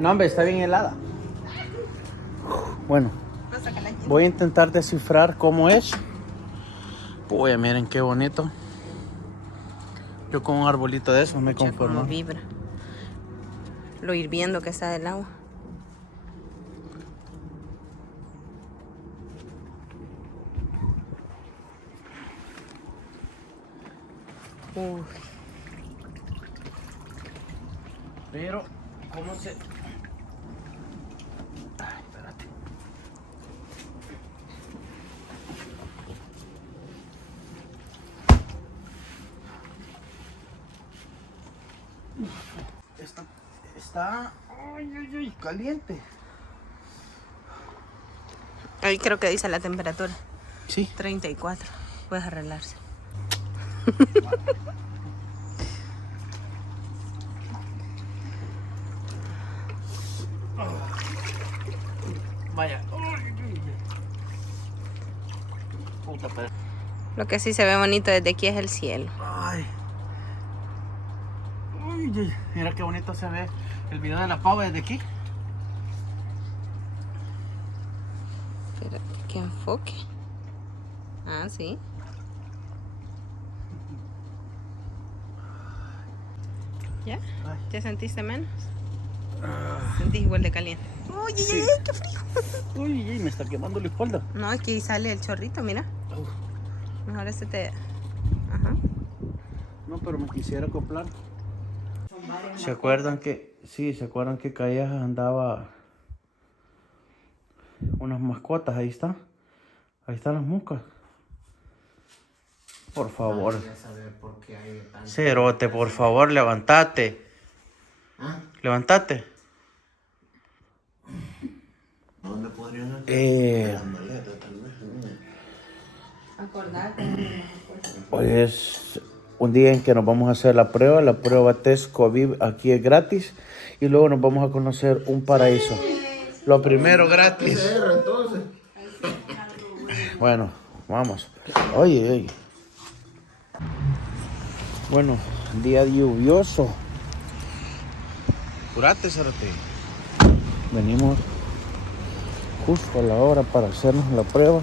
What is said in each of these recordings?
No, hombre, está bien helada. Bueno, voy a intentar descifrar cómo es. Uy, miren qué bonito. Yo con un arbolito de esos me conformo. Como vibra. Lo hirviendo que está del agua. Uy. Pero, ¿cómo se...? Ay, espérate. Está caliente. Ahí creo que dice la temperatura. Sí. 34. Puedes arreglarse. Vaya. Puta, pero... Lo que sí se ve bonito desde aquí es el cielo. Ay. Uy, mira qué bonito se ve el video de la pava desde aquí. Espérate, que enfoque. Ah, sí. ¿Ya? Ay. ¿Te sentiste menos? Sentís igual de caliente. Uy, Sí. qué frío. Uy, me está quemando la espalda. No, aquí sale el chorrito, mira. Mejor este te... Ajá. No, pero me quisiera acoplar. ¿Se acuerdan que... Sí, ¿se acuerdan que Callejas andaba... unas mascotas? Ahí está. Ahí están las moscas. Por favor. Cerote, por favor, levantate. ¿Ah? Levantate. ¿Dónde podrían estar? Eh, Las maletas, tal vez. Acordate. Hoy es un día en que nos vamos a hacer la prueba test COVID aquí es gratis y luego nos vamos a conocer un paraíso. Lo primero gratis. PCR, entonces. Bueno, vamos. Oye. Bueno, día lluvioso. Curate, Cerote. Venimos justo a la hora para hacernos la prueba.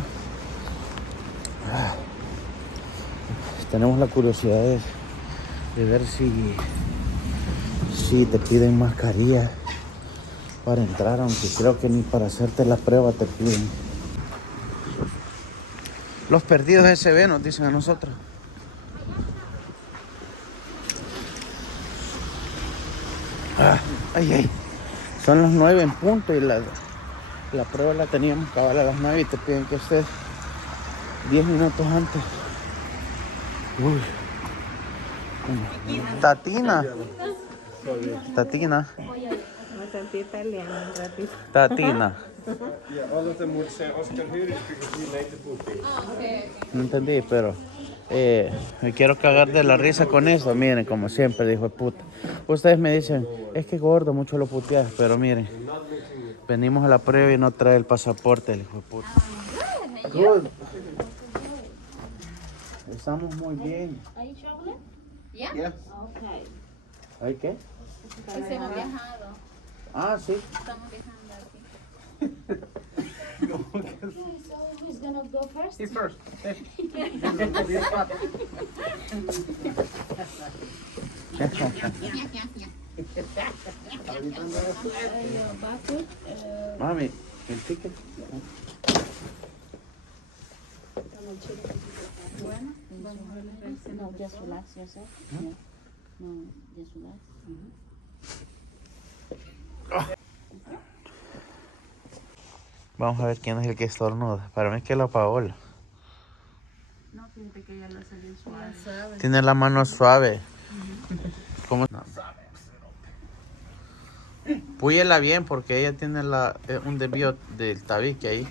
Tenemos la curiosidad de ver si te piden mascarilla para entrar, aunque creo que ni para hacerte la prueba te piden. Los perdidos SB nos dicen a nosotros. Ay. Son las 9 en punto y la prueba la teníamos que acabar a las 9 y te piden que estés 10 minutos antes. Uy. Tatina. Me sentí italiana un ratito. Tatina. Yeah, all of them would say Oscar Hurich because we later put it. No entendí, pero me quiero cagar de la risa con eso. Miren, como siempre, dijo de puta. Ustedes me dicen, es que gordo, mucho lo puteas, pero miren, venimos a la prueba y no trae el pasaporte, el hijo de puta. Good. Estamos muy bien. ¿Hay chocolate? ¿Ya? Yes. Okay. ¿Hay qué? Pues hemos viajado. Ah, sí. Estamos viajando aquí. So who's gonna go first? He first. Mami, el ticket. Bueno, no, ya su las, yo sé. No, ya su las. Vamos a ver quién es el que estornuda. Para mí es que es la Paola. No, fíjate que ella lo hace bien suave. Tiene la mano suave. ¿Cómo? No. Púyela bien porque ella tiene un desvío del tabique ahí.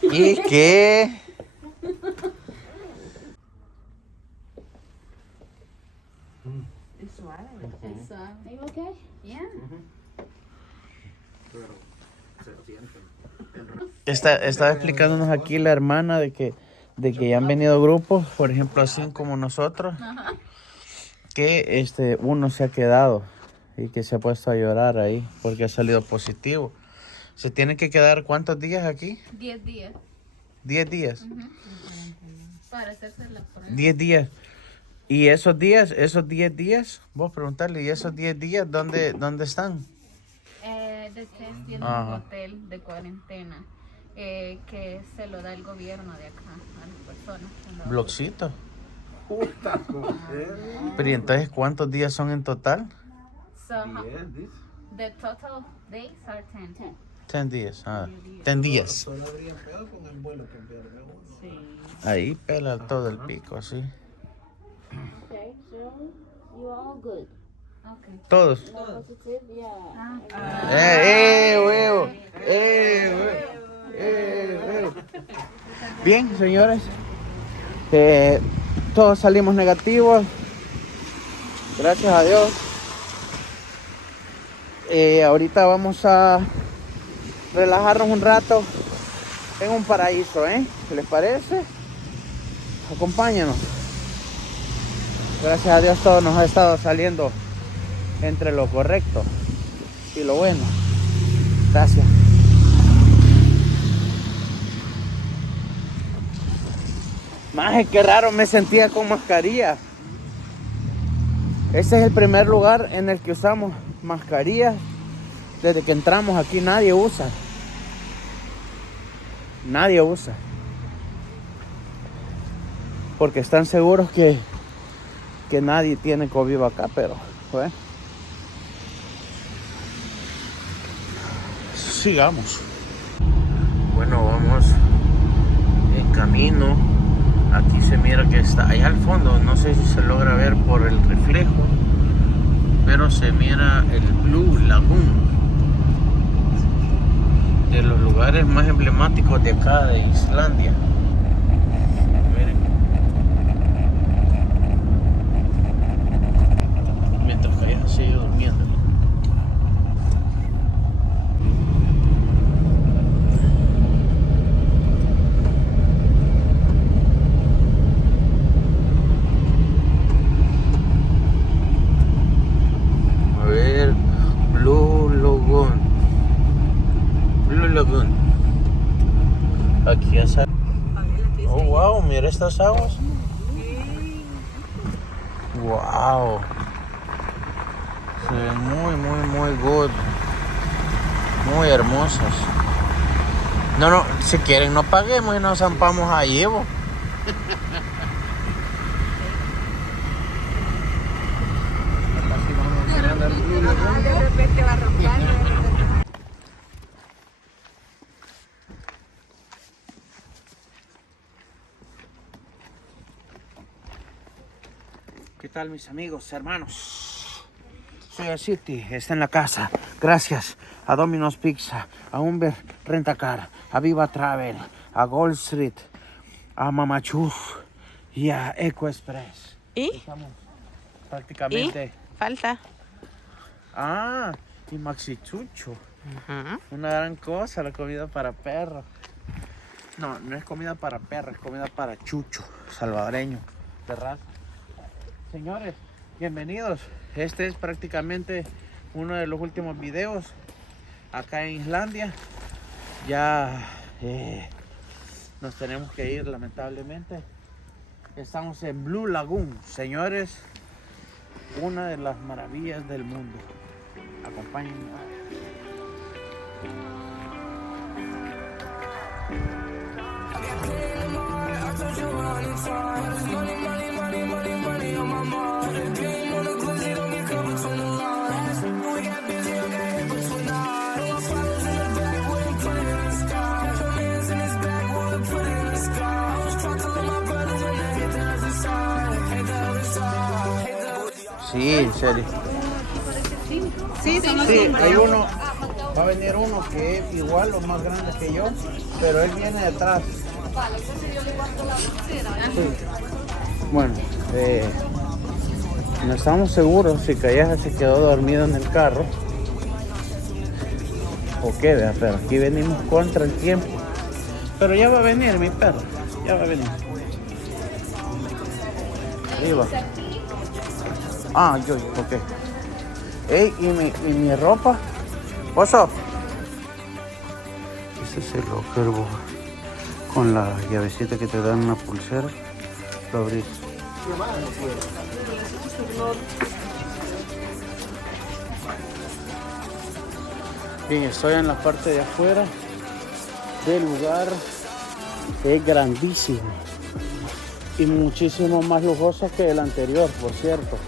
¿Y qué? Es suave. It's, are you okay? Yeah. Estaba explicándonos aquí la hermana de que ya han venido grupos, por ejemplo, así como nosotros. que uno se ha quedado y que se ha puesto a llorar ahí porque ha salido positivo. ¿Se tiene que quedar cuántos días aquí? 10 días. 10 días. Para hacerse la prueba. 10 días. Y esos 10 días, vos preguntarle, ¿y esos 10 días dónde están? De test tiene un Ajá. hotel de cuarentena que se lo da el gobierno de acá a las personas. Blogcito. Pero ¿y entonces cuántos días son en total? So, the total days are 10. 10 días. 10 días. Ahí pela todo el pico, así. Okay, so you are all good. Okay. Todos. No positive, yeah. Huevo! Huevo! Bien, señores. Todos salimos negativos. Gracias a Dios. Ahorita vamos a relajarnos un rato en un paraíso, ¿qué les parece? Acompáñanos. Gracias a Dios todo nos ha estado saliendo entre lo correcto y lo bueno. Gracias. Maje, qué raro me sentía con mascarilla. Este es el primer lugar en el que usamos mascarillas. Desde que entramos aquí nadie usa. Nadie usa. Porque están seguros que nadie tiene COVID acá, pero bueno. Sigamos. Bueno, vamos en camino. Aquí se mira que está allá al fondo, no sé si se logra ver por el reflejo, pero se mira el Blue Lagoon, de los lugares más emblemáticos de acá de Islandia. Miren. Mientras que ella sigue durmiendo. Aquí ya sale. Oh, wow, mira estas aguas. Wow. Se ven muy good. Muy hermosas. No, si quieren no paguemos y nos zampamos ahí, Evo. De repente va a romper. ¿Qué tal, mis amigos, hermanos? Soy a City, está en la casa. Gracias a Domino's Pizza, a Umber Rentacar, a Viva Travel, a Gold Street, a Mamachuf y a Eco Express. ¿Y? Estamos prácticamente. Falta. Y Maxi Chucho. Una gran cosa, la comida para perros. No es comida para perros, es comida para Chucho, salvadoreño, de raza. Señores, bienvenidos. Este es prácticamente uno de los últimos videos acá en Islandia. Ya nos tenemos que ir, lamentablemente. Estamos en Blue Lagoon, señores, una de las maravillas del mundo. Acompáñenme. Sí, en serio. Sí, son los Sí, cinco. hay uno, va a venir uno que es igual o más grande que yo, pero él viene detrás. Sí. Bueno, no estamos seguros si Calleja se quedó dormido en el carro o qué, ¿verdad? Pero aquí venimos contra el tiempo. Pero ya va a venir mi perro, ya va a venir. Arriba. Ah, yo, ok. Ey, ¿y mi ropa? Oso. Este es el locker, boy. Con la llavecita que te dan una pulsera. Lo abrís. Bien, estoy en la parte de afuera del lugar. Es grandísimo y muchísimo más lujoso que el anterior, por cierto.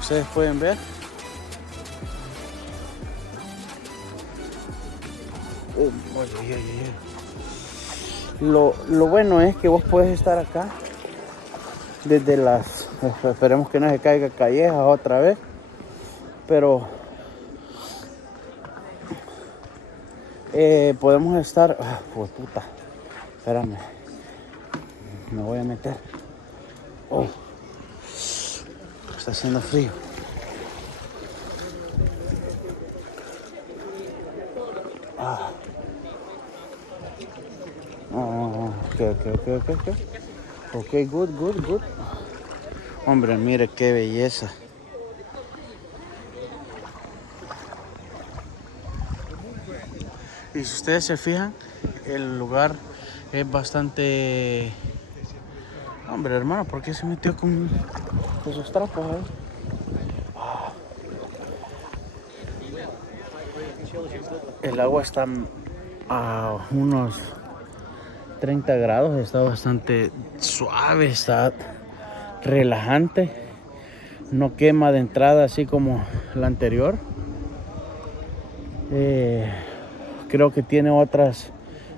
Ustedes pueden ver. Lo bueno es que vos puedes estar acá desde las... Esperemos que no se caiga callejas otra vez, pero podemos estar... pues puta, espérame, me voy a meter. Oh, está haciendo frío. Ok, good. Hombre, mire qué belleza. Y si ustedes se fijan, el lugar es bastante... Hombre, hermano, ¿por qué se metió con esos trapos ahí? El agua está a unos 30 grados, está bastante suave, está relajante, no quema de entrada así como la anterior. Creo que tiene otras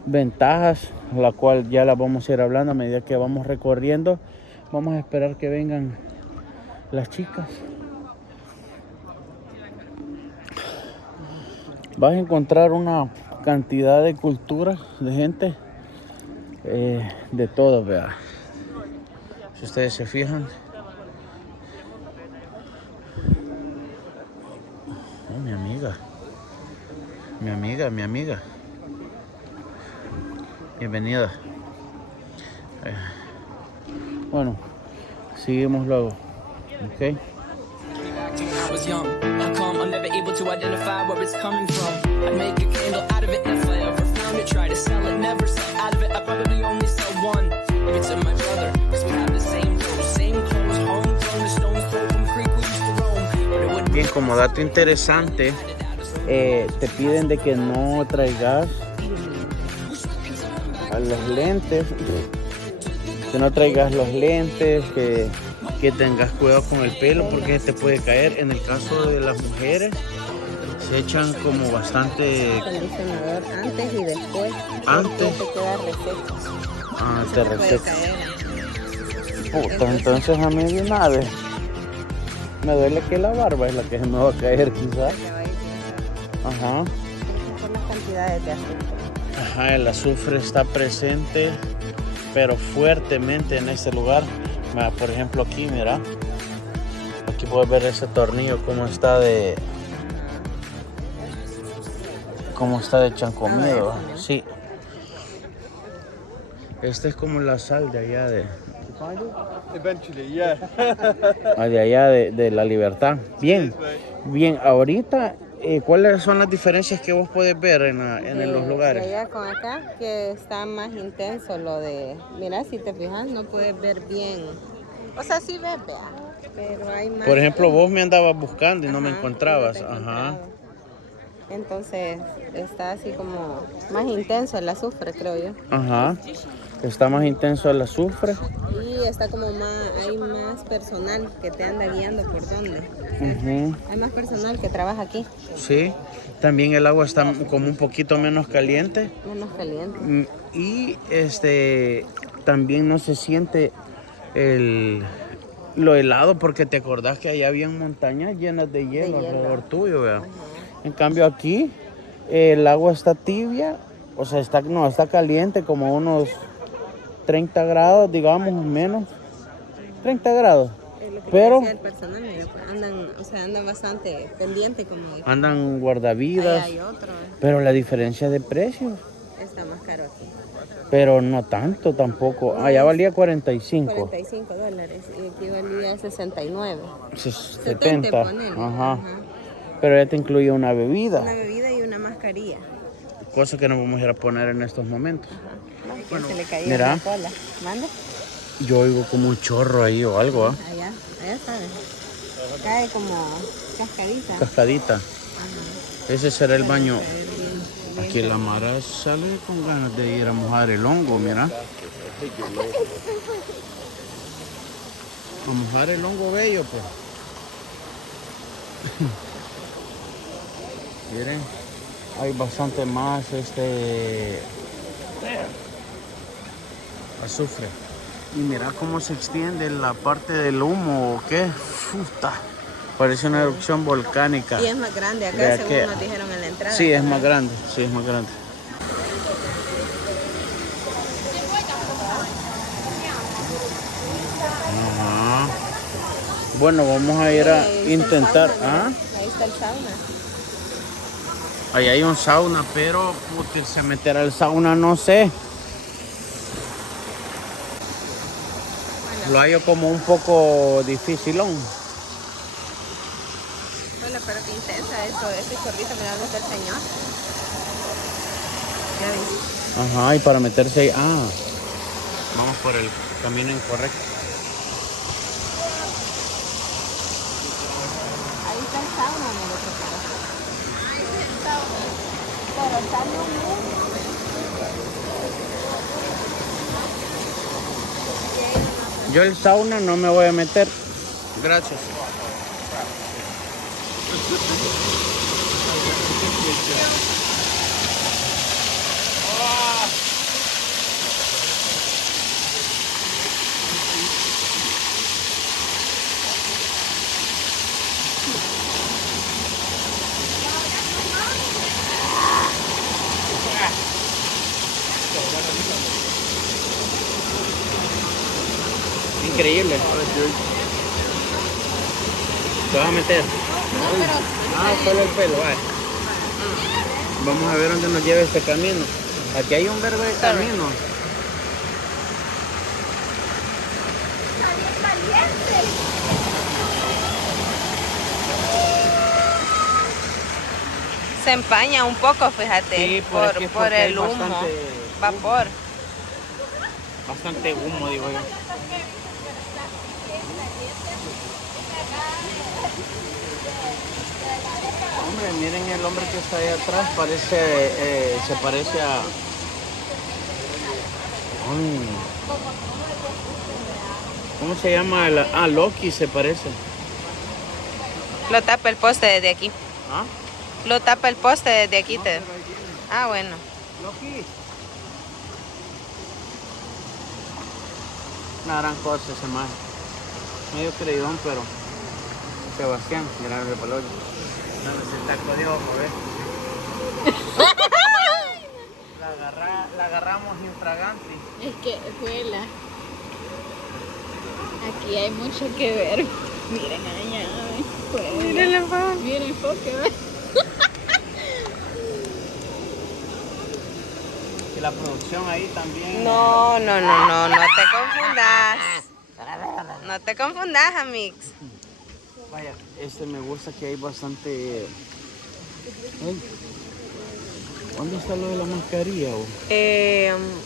ventajas, la cual ya las vamos a ir hablando a medida que vamos recorriendo. Vamos a esperar que vengan las chicas. Vas a encontrar una cantidad de culturas, de gente, de todo, vea. Si ustedes se fijan. Oh, mi amiga. Bienvenida. Bueno, seguimos luego. Ok. I was young, how come I'm never able to identify where it's coming from? I'd make a candle out of it if I ever found it. Try to sell it, never sell out of it. I probably only sell one. If it's in my brother, cause we have the same clothes, homegrown, a stone's throw from creek we used to roam. But it would Bien, como dato interesante, te piden de que no traigas a los lentes, que tengas cuidado con el pelo porque se te puede caer. En el caso de las mujeres se echan como bastante Acondicionador antes y después. Antes. Te queda reseco. te Puede reseca. caer. Puta, entonces a mí de una vez me duele que la barba es la que se me va a caer quizás. Ajá. Por las cantidades de azúcar. Ajá, el azufre está presente, pero fuertemente en este lugar. Mira, por ejemplo aquí, mira. Aquí puedes ver ese tornillo cómo está de chancomido. Sí. Este es como la sal de allá de Eventually, yeah. de allá de la Libertad. Bien, ahorita, ¿cuáles son las diferencias que vos puedes ver en los lugares? De allá con acá, que está más intenso lo de... Mira, si te fijas, no puedes ver bien. O sea, sí ves, vea, pero hay más... Por ejemplo, vos me andabas buscando y no me Ajá, encontrabas. y no te Ajá. encontraba. Entonces, está así como más intenso el azufre, creo yo. Ajá. Está más intenso el azufre. Y está como más, hay más personal que te anda guiando por dónde. Ujú. Hay más personal que trabaja aquí, Sí. También el agua está como un poquito menos caliente. menos caliente. Y también no se siente lo helado porque te acordás que allá habían montañas llenas de hielo alrededor tuyo, ¿verdad? En cambio aquí el agua está tibia, o sea, está caliente, como unos 30 grados, digamos, menos. 30 grados. Pero El personal, mira, pues, andan bastante pendientes como... andan guardavidas. Ahí hay otro, Pero la diferencia de precios. está más caro aquí. Pero no tanto tampoco. Allá valía 45. $45 y aquí valía 69. 70. ponele. Ajá. Pero ya te incluye una bebida. Una bebida y una mascarilla. Cosa que no vamos a ir a poner en estos momentos. Bueno, se le cayó mira. la cola. ¿Mande? Yo oigo como un chorro ahí o algo, ¿ah? Allá sabes. Cae como cascadita. Cascadita. Ese será el baño. Aquí la mara sale con ganas de ir a mojar el hongo, mira. A mojar el hongo bello, pues. Miren, hay bastante más azufre. Y mira cómo se extiende la parte del humo, ¿o qué? Puta. Parece una erupción volcánica. Y es más grande acá, De según aquel. nos dijeron en la entrada. Sí, es ¿verdad? más grande, sí, es más grande. Ajá. Bueno, vamos a ir a Ahí está el intentar. sauna, ¿Ah? mira. Ahí está el sauna. Ahí hay un sauna, pero putirse a meter al sauna no sé. Lo hallo como un poco dificilón. Bueno, pero qué intensa eso, ese chorrito, mira dónde está el señor. Ya viste. Ajá, y para meterse ahí. Ah, vamos por el camino incorrecto. Ahí está el sauna, mira otro pedazo. Pero está muy Yo el sauna no me voy a meter. Gracias. Increíble. ¿Te vas a meter? Ah, solo el pelo, vale. Vamos a ver dónde nos lleva este camino. Aquí hay un verbo de camino. se empaña un poco, fíjate, Sí, por hay el humo, bastante- vapor. Bastante humo, digo yo. Hombre, miren el hombre que está ahí atrás, se parece a... Ay, ¿cómo se llama? Loki se parece. Lo tapa el poste desde aquí. ¿Ah? Lo tapa el poste desde aquí. Ah, bueno. Loki. Una gran cosa ese man. Medio creidón, pero... Sebastián, mira el palo. Dándose el taco de ojo, ¿ves? La agarramos infraganti. Es que, vuela. Aquí hay mucho que ver. Miren allá. Miren la pava. Miren el enfoque, ¿ves? Y la producción ahí también. No te confundas. No te confundas, amigos. Vaya, me gusta que hay bastante... Ay, ¿dónde está lo de la mascarilla?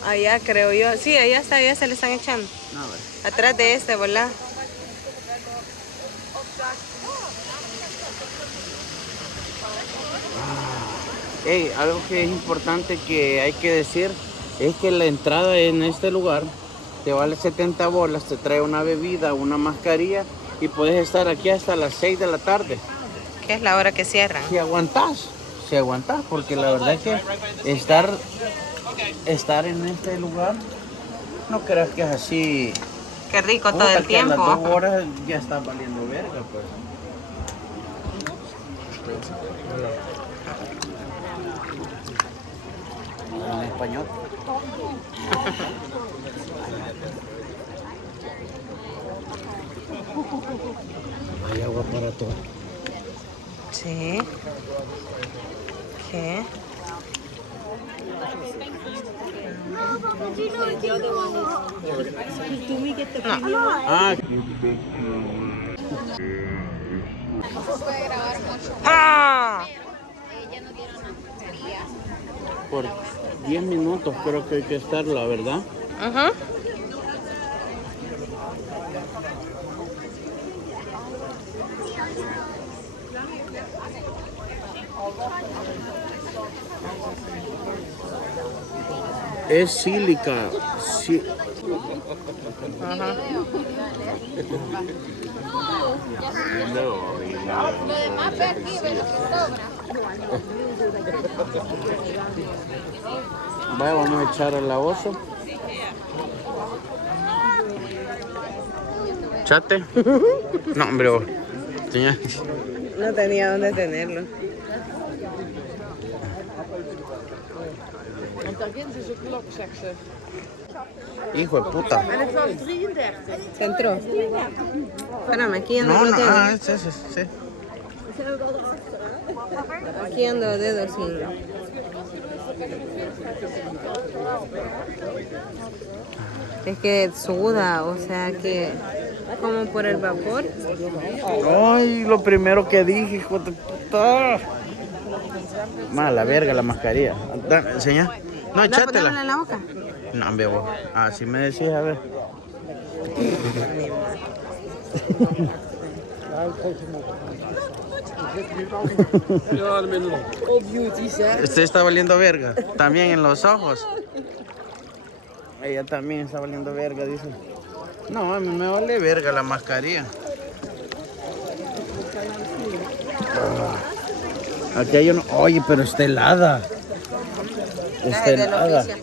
Allá creo yo. Sí, allá está, ya se le están echando. A ver. Atrás de este, ¿verdad? Hey, algo que es importante que hay que decir es que la entrada en este lugar te vale 70 bolas, te trae una bebida, una mascarilla y puedes estar aquí hasta las 6 de la tarde. Que es la hora que cierran. Si aguantas, porque la verdad es que estar en este lugar, no creas que es así. Qué rico todo Puta, el que a las 2 tiempo. horas ya está valiendo verga, pues. En español. Hay agua para todo. Sí. ¿Qué? Ah. Por 10 minutos creo que hay que estar, la verdad. Ajá. Es sílica. Sí. Ajá. Vaya, vamos a echar al oso. Chate. No, hombre, vos. Señor. No tenía dónde tenerlo. Hijo de puta. ¿Se entró? Espérame, aquí ando No, los no, dedos. sí. Aquí ando los dedos sin... Es que suda, o sea que como por el vapor. Ay, lo primero que dije, hijo de puta. Mala verga la mascarilla. Enseña. No, echátela. Dámela en la boca. No, hombre, vos. Así me decís, a ver. Usted está valiendo verga. También en los ojos. Ella también está valiendo verga, dice. No, a mí me vale verga la mascarilla. Aquí hay uno. Oye, pero está helada. Está Del helada. oficio.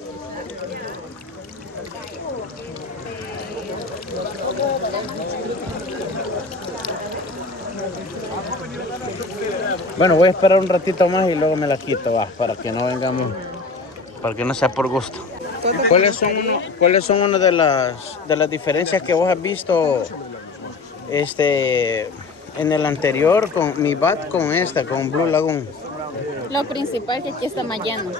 Bueno, voy a esperar un ratito más y luego me la quito, va, para que no vengamos, para que no sea por gusto. ¿Cuáles son una de las diferencias que vos has visto en el anterior con mi bat con con Blue Lagoon? Lo principal es que aquí está más lleno.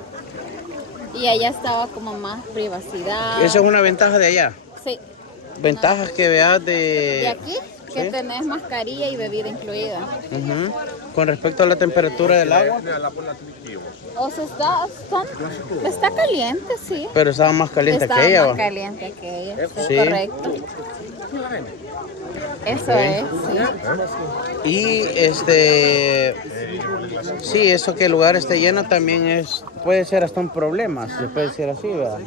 Y allá estaba como más privacidad. Esa es una ventaja de allá. Sí. Ventajas que veas De de... aquí, que ¿Sí? tenés mascarilla y bebida incluida. Ujú. Con respecto a la temperatura del agua, O sea, está caliente, sí. pero estaba más caliente Estaba que ella, más ¿va? caliente que ella. Sí. Correcto. Eso es, sí. Y sí, eso que el lugar esté lleno también puede ser hasta un problema, se puede decir así, ¿verdad?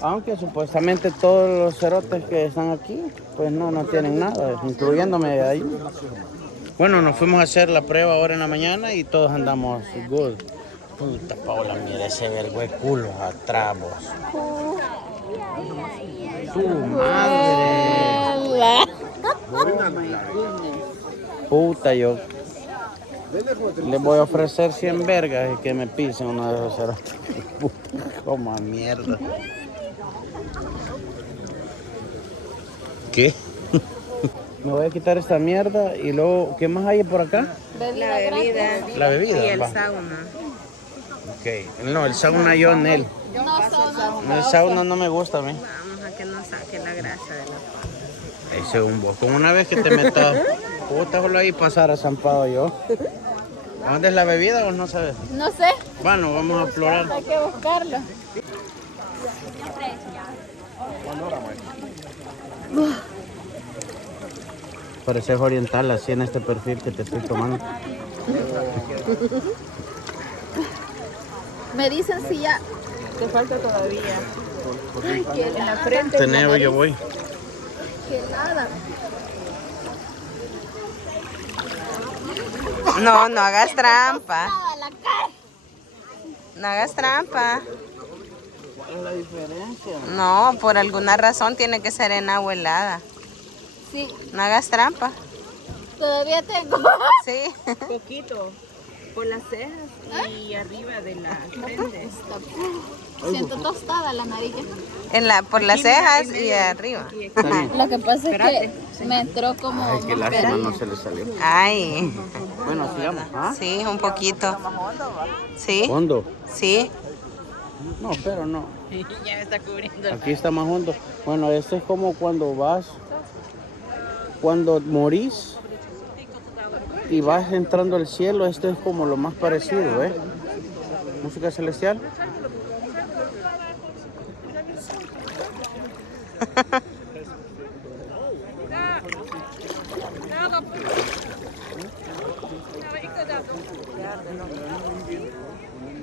Aunque supuestamente todos los cerotes que están aquí, pues no tienen nada, incluyéndome ahí. Bueno, nos fuimos a hacer la prueba ahora en la mañana y todos andamos good. Puta Paula, mira ese vergüe culo atrás, vos. Tu madre. Hola. Puta, yo les voy a ofrecer 100 vergas y que me pisen uno de esos cerotes. Puta, como a mierda. ¿Qué? Me voy a quitar esta mierda y luego, ¿qué más hay por acá? La bebida. La bebida. Y el va. sauna. Ok. No, el sauna yo en él. El sauna no me gusta a mí. Vamos a que nos saque la grasa de la... Ahí según vos. Como una vez que te metas, puta, solo ahí pasar a zampado yo. ¿Dónde es la bebida o no sabes? No sé, Bueno, vamos a explorar. hay que buscarlo. Pareces oriental así en este perfil que te estoy tomando. Me dicen si ya. Te falta todavía. En la frente. Teneo, yo voy. Que nada. No hagas trampa. No hagas trampa. ¿Cuál es la diferencia? No, por alguna razón tiene que ser en agua helada. Sí, No hagas trampa. todavía tengo. Sí. Poquito, por las cejas y arriba de la frente. Siento tostada la nariz. Por las cejas y arriba. Lo que pasa es que me entró como. Ay, qué lástima, no se le salió. Ay. Bueno, sigamos. ¿Ah? Sí, un poquito. Sí. Hondo. Sí. No, pero no. Ya me está cubriendo. Aquí está más hondo. Bueno, este es como cuando cuando morís y vas entrando al cielo. Este es como lo más parecido, ¿eh? Música celestial.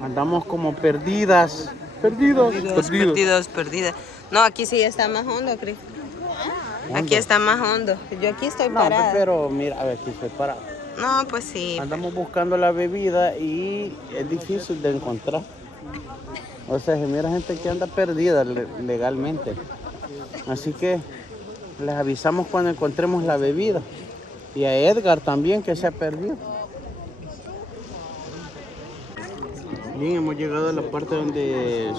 Andamos como perdidas. Perdidos. No, aquí sí está más hondo, Cris. Aquí está más hondo. Yo aquí estoy parada. Pero mira, a ver, aquí estoy parado. No, pues sí. Andamos buscando la bebida y es difícil de encontrar. O sea, mira gente que anda perdida legalmente. Así que les avisamos cuando encontremos la bebida. Y a Edgar también, que se ha perdido. Bien, hemos llegado a la parte donde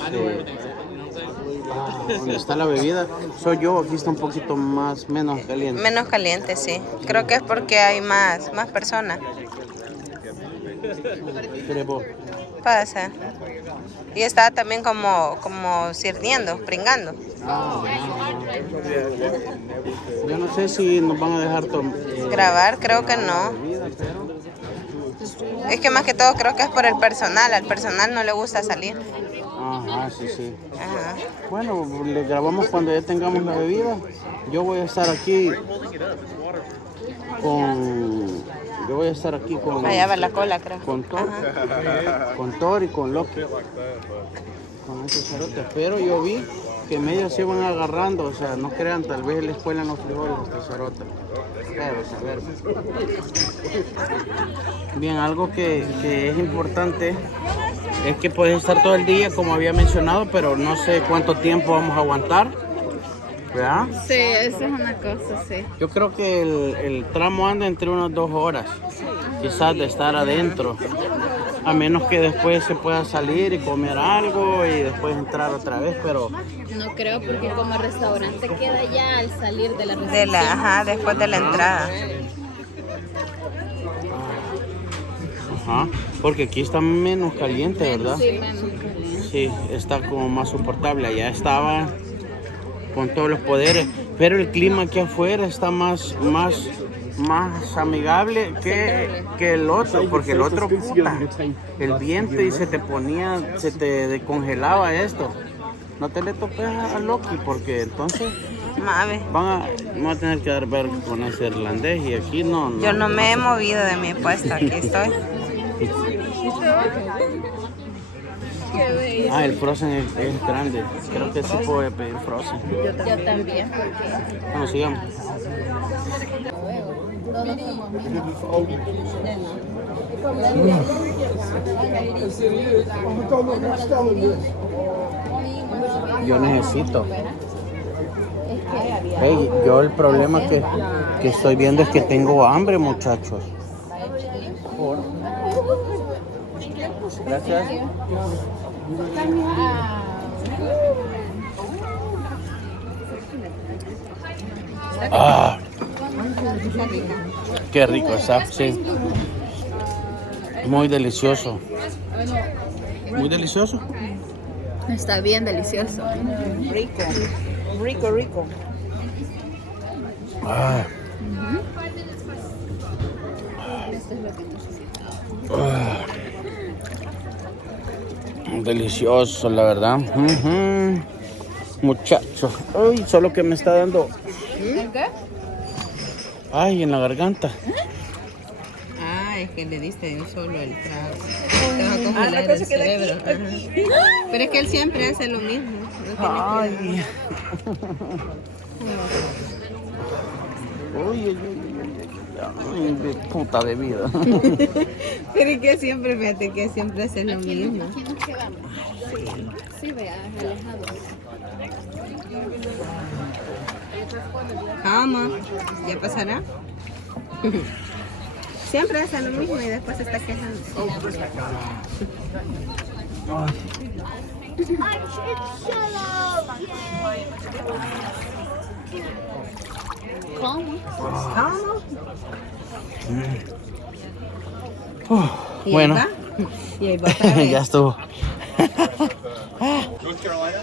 está la bebida. Soy yo, aquí está un poquito menos caliente. Menos caliente, sí. Creo que es porque hay más personas. ¿Quieres vos? Pasa. Y está también como sirviendo, pringando. Yo no sé si nos van a dejar Grabar, creo que no. Es que más que todo creo que es por el personal. Al personal no le gusta salir. Ajá, sí. Ajá. Bueno, le grabamos cuando ya tengamos la bebida. Yo voy a estar aquí con... Allá va la cola, creo. Con Thor. Con Thor y con Loki. Con esos cerotes. Pero yo vi que medio se iban agarrando. O sea, no crean, tal vez les cuelan los frijoles estos cerotes. Pero, a ver. Bien, algo que es importante es que puedes estar todo el día, como había mencionado, pero no sé cuánto tiempo vamos a aguantar, ¿verdad? Sí, eso es una cosa, sí. Yo creo que el tramo anda entre unas 2 horas, quizás de estar adentro, a menos que después se pueda salir y comer algo y después entrar otra vez, pero... No creo, porque como restaurante queda ya al salir de la recepción. Después de la entrada. Ajá, porque aquí está menos caliente, ¿verdad? Sí, menos caliente. Sí, está como más soportable. Allá estaba con todos los poderes, pero el clima aquí afuera está más amigable que el otro, porque el otro, puta, el viento y se te descongelaba esto. No te le topes a Loki, porque entonces Mame. vamos a tener que dar verga con ese irlandés y aquí no. Yo no me he movido de mi puesto, aquí estoy. El Frozen es grande. Creo que sí puedo pedir Frozen. Yo también. Bueno, sigamos. Yo necesito. Hey, yo el problema que estoy viendo es que tengo hambre, muchachos. Gracias. Qué rico está, sí. Muy delicioso. Muy delicioso. Está bien delicioso. Rico. Delicioso, la verdad. Muchachos. Ay, solo que me está dando. Ay, en la garganta. Es que le diste de un solo el trago. Te va a congelar el cerebro. Pero es que él siempre hace lo mismo. Ay. Uy, de puta de vida. Pero es que siempre, fíjate que siempre hace lo mismo. Aquí nos quedamos. Sí, vea, alejado. Vamos, ¿ya pasará? Siempre hace lo mismo y después se está quejando. ¿Cómo? Bueno, Y ahí va otra vez. ya estuvo. North Carolina.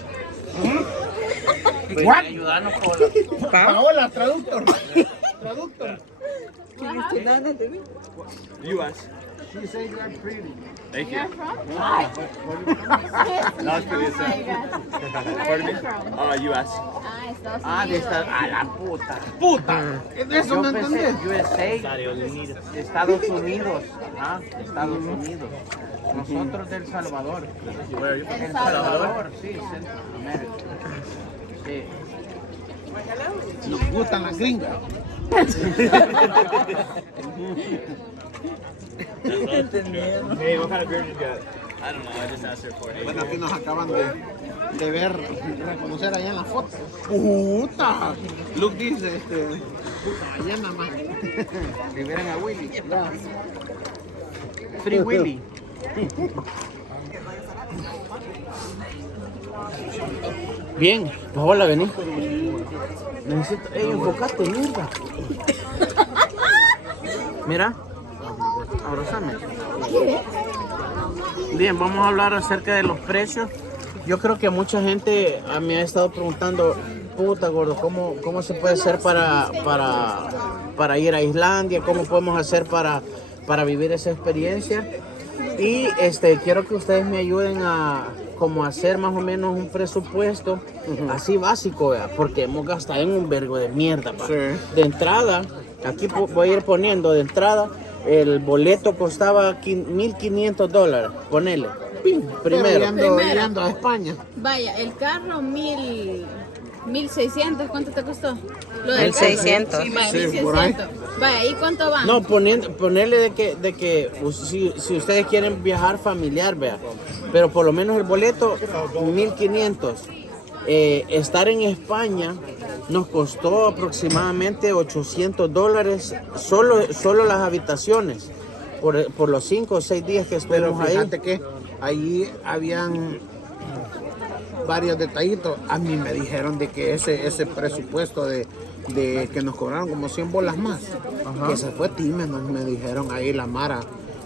Pues, ayúdanos, Paola. Paola, traductor. Traductor. U.S. She said you're pretty. Thank you. No, it's pretty Pardon me? U.S. Ah, de esta... A la puta. ¡Puta! Eso Yo no pensé entendí. USA, Estados Unidos. Ah, Estados Unidos. Nosotros del Salvador. El Salvador, sí, Centroamérica. Sí. Nos gustan las gringas. Hey, what kind of beer did you get? I don't know. I just asked her for it. Bueno, aquí nos acaban de ver, reconocer allá en la foto. ¡Puta! Luke dice, puta, allá nada más. Que vieran a Willy. Free Willy. Bien, Paola, vení. Necesito... ¡Ey, enfocate, mierda! Mira, abrázame. Bien, vamos a hablar acerca de los precios. Yo creo que mucha gente me ha estado preguntando, puta gordo, ¿cómo se puede hacer para ir a Islandia? ¿Cómo podemos hacer para vivir esa experiencia? Y quiero que ustedes me ayuden a como hacer más o menos un presupuesto así básico, ¿verdad? Porque hemos gastado en un vergo de mierda. ¿Va? Sí. De entrada, aquí voy a ir poniendo de entrada, el boleto costaba $1,500, ponele. Primero. Yendo a España. Vaya, el carro 1,600, ¿cuánto te costó? Lo del 1,600. Sí, vaya, Sí, 1,600. por ahí. Vaya, ¿y cuánto van? No, ponerle de que si ustedes quieren viajar familiar, vea, pero por lo menos el boleto 1,500. Estar en España nos costó aproximadamente $800 solo las habitaciones por los 5 o 6 días que Pero estuvimos ahí. fíjate que allí habían varios detallitos. A mí me dijeron de que ese presupuesto de que nos cobraron como 100 bolas más, que se fue tímido, me dijeron ahí la Mara,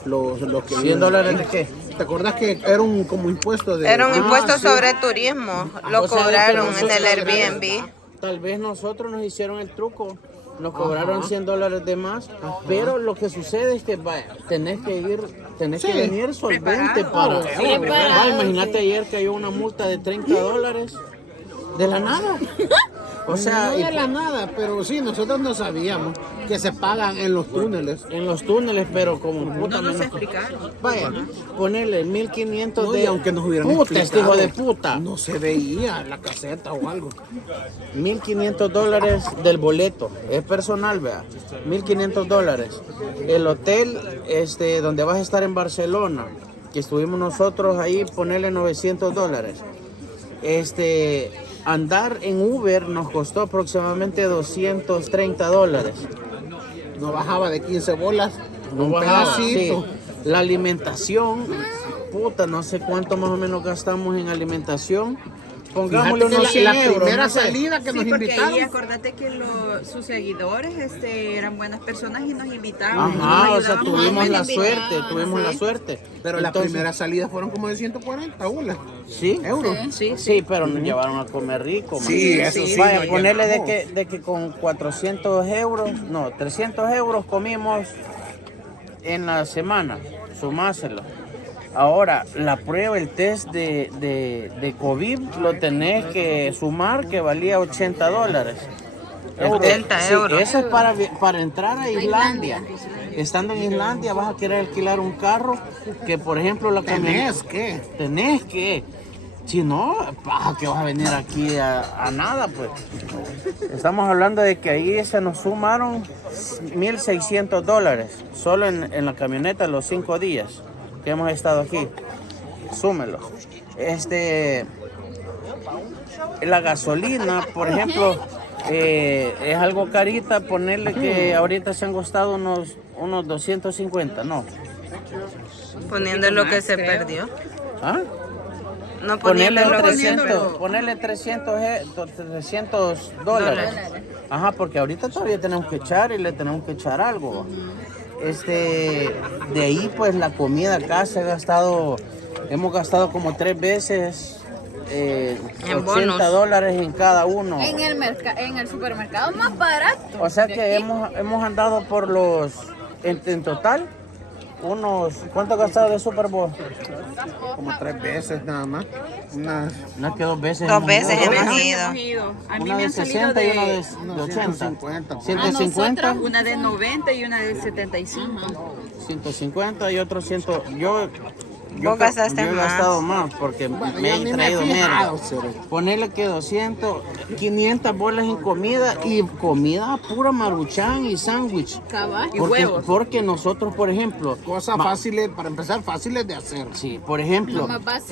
los que $100 de qué? ¿Te acordás que era un como impuesto de Era un impuesto sí. sobre turismo. Lo O sea, cobraron que en el nosotros- Airbnb. Tal vez nosotros nos hicieron el truco, nos cobraron $100 de más, pero lo que sucede es que vaya, tenés que venir solvente para... Preparado, Imagínate sí. ayer cayó una multa de $30 de la nada. O sea, no de la nada, pero sí, nosotros no sabíamos que se pagan en los túneles. en los túneles, pero como puta No nos menos- explicaron. Vaya, ponerle 1,500 No, de... y aunque nos hubieran puta, este hijo de explicado, puta. no se veía la caseta o algo. $1,500 del boleto, es personal, vea, $1,500. El hotel donde vas a estar en Barcelona, que estuvimos nosotros ahí, ponerle $900. Andar en Uber nos costó aproximadamente $230. No bajaba de 15 bolas. No un bajaba, sí. pedacito. La alimentación, puta, no sé cuánto más o menos gastamos en alimentación. Pongámosle Fíjate que unos 100 la euros. primera no sé. salida que Sí, nos porque invitaron. ahí acordate que sus seguidores eran buenas personas y nos invitaban. Ajá, y nos o sea, ayudaban tuvimos más. la nos suerte, invitaban, tuvimos la sí. suerte. Pero la Entonces, primera salida fueron como de 140 bolas. ¿sí? Euros. Sí, pero nos llevaron a comer rico. man. Sí, eso sí, Vaya, nos ponerle llenamos. de que con 400 euros, no, 300 euros comimos en la semana, sumáselo. Ahora, la prueba, el test de COVID lo tenés que sumar, que valía $80. 80 euros. Eso es para entrar a Islandia. Estando en Islandia vas a querer alquilar un carro que, por ejemplo, la camioneta... Tenés que. Si no, paja que vas a venir aquí a nada, pues. Estamos hablando de que ahí se nos sumaron $1,600 solo en la camioneta los 5 días que hemos estado aquí. Súmelo. La gasolina, por ejemplo, es algo carita. Ponerle que ahorita se han costado unos 250, ¿no. Poniendo lo que se perdió. ¿Ah? No poniendo lo que se 300, perdió. ponerle $300. Ajá, porque ahorita todavía tenemos que echar y le tenemos que echar algo. De ahí pues la comida acá hemos gastado como 3 veces En bonos. $80 en cada uno. En el supermercado más barato. O sea de que aquí. hemos andado por los, en total, ¿cuánto gastaron de Super Bowl? Como 3 veces nada más. No es que 2 veces. Dos veces ido. hemos Hemos ido. ido. A mí Una me de han salido 60 y una de, No, 80. 150. 150, una de 90 y una de 75. 150 y otro 100. Vos gastaste yo he más. gastado más porque me yo he ni me he traído fijado, mierda. cero. Ponerle que 500 bolas en comida y comida pura maruchan y sándwich. Cabal. Y huevos. Porque nosotros, por ejemplo, Cosas fáciles, para empezar, fáciles de hacer. sí, por ejemplo, Lo más básico.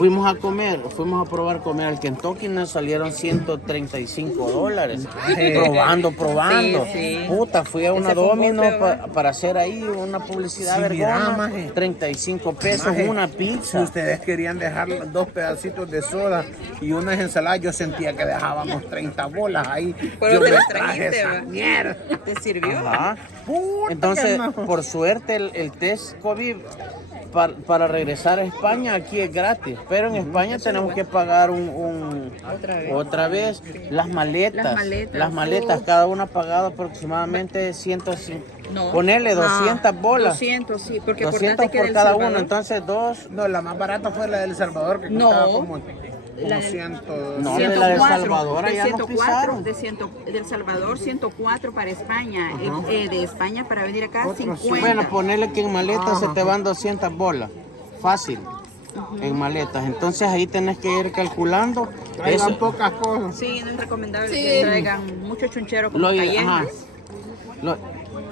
fuimos a probar comer al Kentucky, nos salieron $135. Probando. Sí. Puta, fui a una Ese fue un Domino golpe, ¿verdad? para hacer ahí una publicidad Sí, mira, vergona. maje. 35 pesos, Maje, una Si pizza. ustedes querían dejar 2 pedacitos de soda y unas ensaladas, yo sentía que dejábamos 30 bolas ahí. Pero Yo te me las traje trajiste, esa ¿va? mierda. ¿Te sirvió? Ajá. Puta Entonces, que no. por suerte, el test COVID para regresar a España aquí es gratis, pero en España tenemos que pagar otra vez. Las maletas, cada una ha pagado aproximadamente 150. No. Ponerle 200 bolas. 200, sí, porque 200 acordate que por del cada Salvador- uno, entonces dos. No, la más barata fue la del Salvador, que No. costaba como La- 100. No, de la de 104, Salvador del allá nos 104, pisaron. del Salvador 104 para España, de España para venir acá Otros 50. Bueno, ponerle que en maletas se te van 200 bolas. Fácil. En maletas. Entonces ahí tenés que ir calculando. Traigan Eso- pocas cosas. Sí, no es recomendable Sí. que traigan mucho chunchero como Lo- callejas.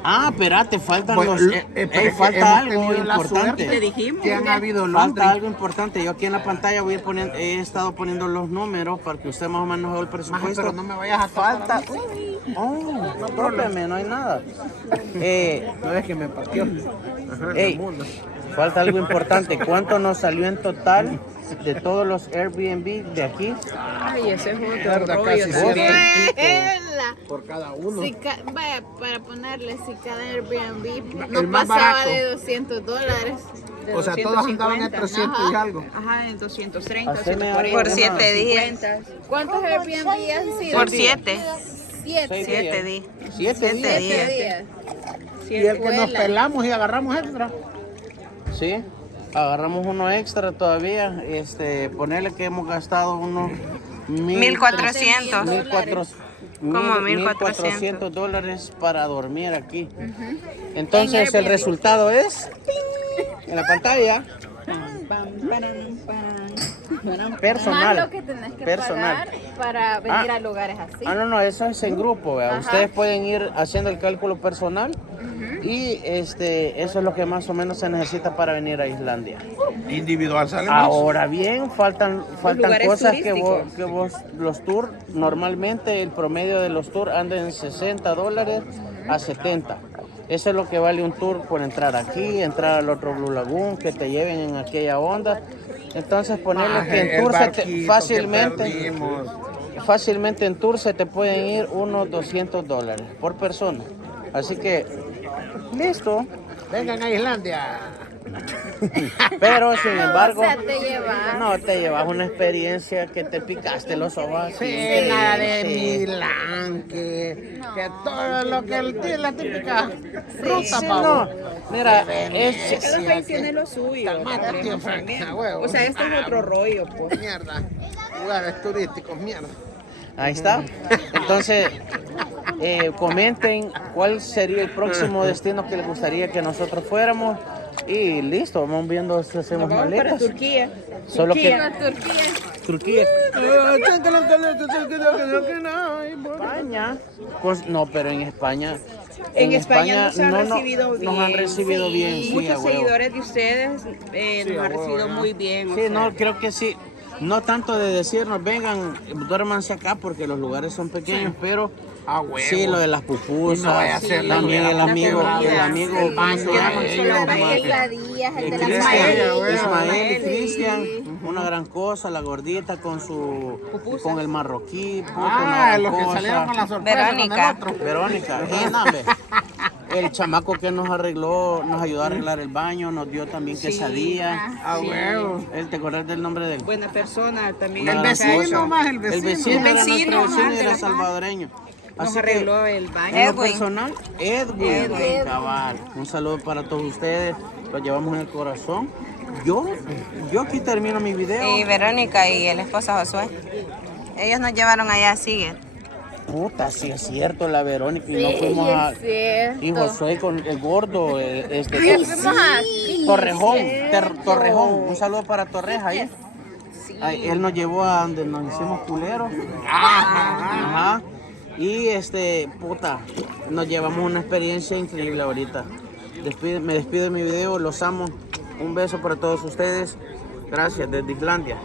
ajá. Espérate, faltan Bueno, los. pero es que falta hemos algo tenido la Te importante. dijimos. Que han habido Falta Londres. algo importante. Yo aquí en la pantalla voy a ir poniendo, he estado poniendo los números para que usted más o menos vea el Maje, presupuesto. pero no me vayas a tocar Falta. a mí. No problema, no hay nada. No es que me pateó. Ajá, en Ey, el mundo. falta algo importante. ¿Cuánto nos salió en total de todos los Airbnb de aquí? Ay, ese es otro Mierda, rollo casi también. 100 por cada uno. Si vaya, para ponerle, si cada Airbnb El no más pasaba barato. de $200. De O sea, todos andaban en 300 y algo. Ajá, en 230, Haceme 240. algo, Por 7 días. 50. ¿Cuántos Airbnb han sido? Por 7. 7. 7 días. 7 días. 7 días. Y el que nos Escuela. pelamos y agarramos extra. Sí, agarramos uno extra todavía. Ponerle que hemos gastado unos 1,400. 1,400 dólares para dormir aquí. Entonces el resultado es en la pantalla Más personal. lo que tenés que Personal. pagar para venir a lugares así. No, eso es en grupo. ¿vea? Ajá. Ustedes pueden ir haciendo el cálculo personal y eso es lo que más o menos se necesita para venir a Islandia. Individual sale más. Ahora bien, faltan lugares cosas turísticos. que vos, los tours, normalmente el promedio de los tours anda en $60 a 70. Eso es lo que vale un tour por entrar aquí, entrar al otro Blue Lagoon, que te lleven en aquella onda. Entonces ponerle que en El tour barquito que fácilmente perdimos. en tour se te pueden ir unos $200 por persona. Así que, listo. Vengan a Islandia. Pero sin embargo, O sea, te llevas. no te llevas una experiencia que te picaste los ojos. Sí, nada de Milán, que todo lo que la típica ruta, Sí, pavo. no. Mira, Cada país tiene lo suyo. Calmate, tío tenemos Frank, también. a huevo. O sea, este es otro rollo, pues. Mierda. Lugares turísticos, mierda. ahí está. Entonces, comenten cuál sería el próximo destino que les gustaría que nosotros fuéramos. Y listo, vamos viendo si hacemos Nos vamos para maletas. Turquía. Solo que Turquía. Turquía. España. No, pero en España. En España nos han recibido bien. Nos han recibido bien, sí, a Muchos huevo. seguidores de ustedes nos han recibido muy bien. o Sí, sea. no, creo que sí. No tanto de decirnos, vengan, duérmanse acá porque los lugares son pequeños, pero A huevo. sí, lo de las pupusas, Y no vaya a ser la también el hubiera amigo, puedo ¿cómo se llama? Quesadillas, el de las Ismael Ismael. y Cristian, una gran cosa, la gordita con con el marroquí, puta, una gran Los que cosa. salieron con la sorpresa con el Verónica. otro. Verónica, ¿quién nombre? el chamaco que nos arregló, nos ayudó a arreglar el baño, nos dio también quesadilla. Ah, huevo. ¿Él te acordás del nombre de él? Buena persona también. El vecino más, el vecino. El vecino era nuestro vecino, vecino y era ajá. salvadoreño. Nos Así arregló que, el baño. en lo Edwin. personal, Edwin, cabal. Un saludo para todos ustedes. Los llevamos en el corazón. Yo aquí termino mi video. Y Verónica y el esposo Josué. Ellos nos llevaron allá a Sigue. Puta, sí es cierto, la Verónica. Y no fuimos a. Y Josué con el gordo. Fuimos a Torrejón. Torrejón. Un saludo para Torreja ahí. Ay, él nos llevó a donde nos hicimos culeros. Ajá. Y puta, nos llevamos una experiencia increíble ahorita. Me despido de mi video, los amo. Un beso para todos ustedes. Gracias desde Islandia.